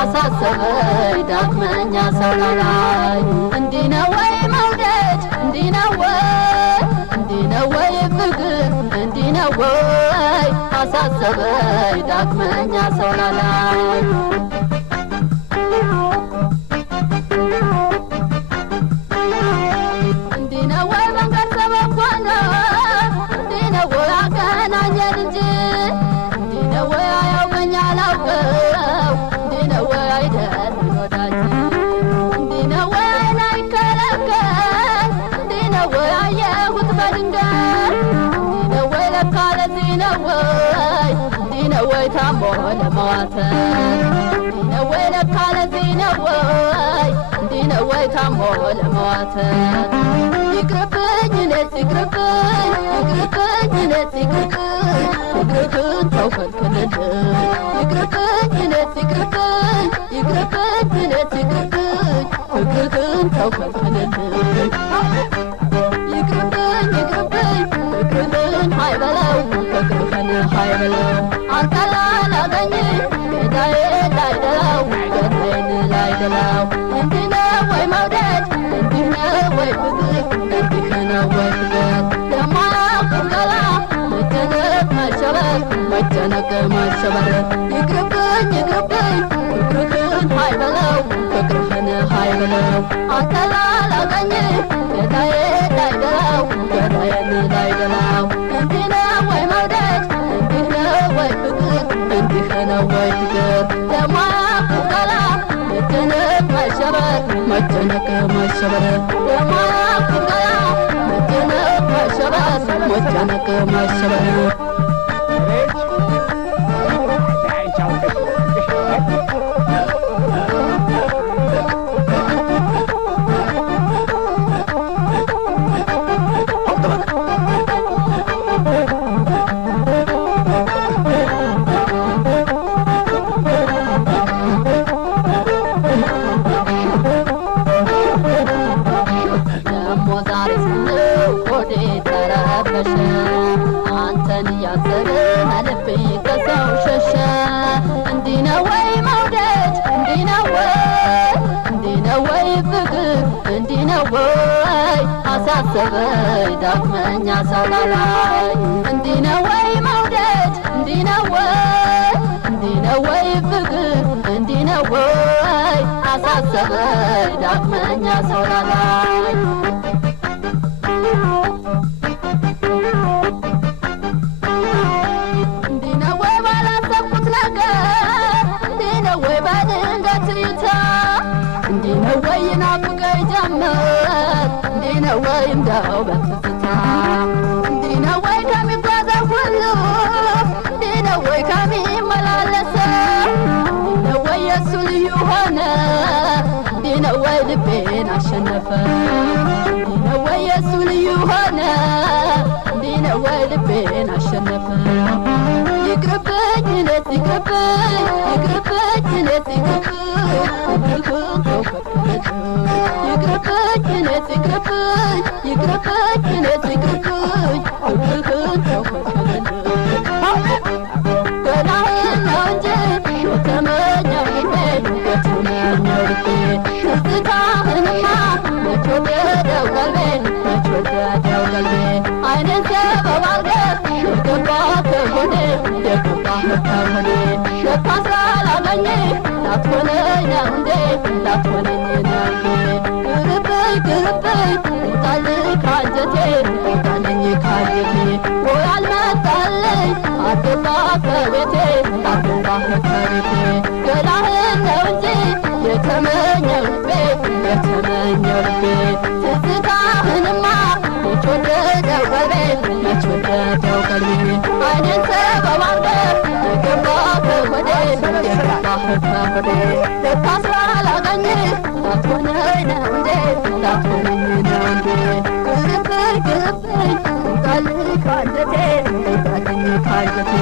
አሳሰበኝ ዳግመኛ ሰው ላይ እንዲህ ነው ወይ መውደድ እንዲህ ነው ወይ እንዲህ ነው ወይ ፍቅር እንዲህ ነው ወይ አሳሰበኝ ዳግመኛ ሰው ላይ እንዲህ ነው ወይ መንገድ ሰበኳና እንዲህ ነው ወይ አገናኘን እንጂ እንዲህ ነው ወይ አያውቀኝ አላውቀው እንዲህ ነው ወይ አይደል ወዳጅ እንዲህ ነው ወይ አይን አይከለከል እንዲህ ነው ወይ አየሁት በድንገት እንዲህ ነው ወይ ለካ ለዚህ ነው ወይ እንዲህ ነው ወይ ታሞ ለመዋተት እንዲህ ነው ወይ ለካ ለዚህ ነው ወይ እንዲህ ነው ወይ ታሞ ለመዋተት ይቅርብኝ እኔስ ይቅርብኝ ይቅርብኝ እኔስ ይቅርብኝ ፍቅርህን ተው ከልክልልኝ ይቅርብኝ እኔስ ይቅርብኝ ይቅርብኝ እኔስ ይቅርብኝ ፍቅርህን ተው ከልክልልኝ ይቅርብኝ ይቅርብኝ ፍቅርህን ሀይበለው ፍቅርህን ሀይበለው አንተ ላላገኝ ጌታዬ ላይደላው ገናዬን ላይደላው እንዲህ ነው ወይ መውደድ እንዲህ ነው ወይ ፍቅር እንዲህ ነው ወይ ፍቅር የማያውቁት ገላ መጨነቅ መሸበር መጨነቅ መሸበር ይቅርብኝ ይቅርብኝ ፍቅርህን ሀይበለው ፍቅርህን ሀይበለው አንተ ላላገኝ ጌታዬ ላይደላው ገናዬን ላይደላው እንዲህ ነው ወይ መውደድ እንዲህ ነው ወይ ፍቅር እንዲህ ነው ወይ ፍቅር የማያውቁት ገላ መጨነቅ መሸበር መጨነቅ መሸበር የማያውቁት ገላ መጨነቅ መሸበር መጨነቅ መሸበር አንተን እያሰበ ልቤ ከሰው ሸሸ እንዲህ ነው ወይ መውደድ እንዲህ ነው ወይ እንዲህ ነው ወይ ፍቅር እንዲህ ነው ወይ አሳሰበኝ ዳግመኛ ሰው ላይ እንዲህ ነው ወይ መውደድ እንዲህ ነው ወይ እንዲህ ነው ወይ ፍቅር እንዲህ ነው ወይ አሳሰበኝ ዳግመኛ ሰው ላይ እንዲህ ነው ወይ ባላሰብኩት ነገር እንዲህ ነው ወይ በድንገት እይታ እንዲህ ነው ወይ ይናፍቀኝ ጀመር እንዲህ ነው ወይ እንደው በትዝታ እንዲህ ነው ወይ ከሚጓዘው ሁሉ እንዲህ ነው ወይ ከሚመላለሰው እንዲህ ነው ወይ የእሱ ልዩ ሆነ እንዲህ ነው ወይ ልቤን አሸነፈ እንዲህ ነው ወይ የእሱ ልዩ ሆነ እንዲህ ነው ወይ ልቤን አሸነፈ ይቅርብኝ እኔስ ይቅርብኝ ይቅርብኝ እኔስ ይቅርብኝ ፍቅርህን ተው ከልክልኝ ይቅርብኝ እኔስ ይቅርብኝ ይቅርብኝ እኔስ ይቅርብኝ ፍቅርህን ተው ከልክልኝ ገናዬን ነው እንጂ የተመኘው ልቤ የተመኘው ልቤ ትዝታህንማ መች ወደደው ቀልቤን መች ወደደው ቀልቤን አይኔን ሰበብ አድርገህ የገባህ ከሆዴ የገባህ ከሆዴ ለካ ስላላገኘህ ላትሆነኝ ነው እንዴ ላትሆነኝ ነው እንዴ ቅርብኝ ቅርብኝ ውጣልኝ ካንጀቴ ውጣልኝ ካንጀቴ ወይ አልመጣልኝ አትገባህ ከቤቴ አትገባህ ከቤቴ ገላህን ነው እንጂ የተመኘው ልቤ የተመኘው ልቤ ትዝታህንማ መች ወደደው ቀልቤን መች ወደደው ቀልቤን አይኔን ሰበብ አድርገህ የገባህ ከሆዴ የገባህ ከሆዴ ለካ ስላላገኘህ ላትሆነኝ ነው እንዴ ላትሆነኝ ነው እንዴ ቅርብኝ ቅርብኝ ውጣልኝ ካንጀቴ ውጣልኝ ካንጀቴ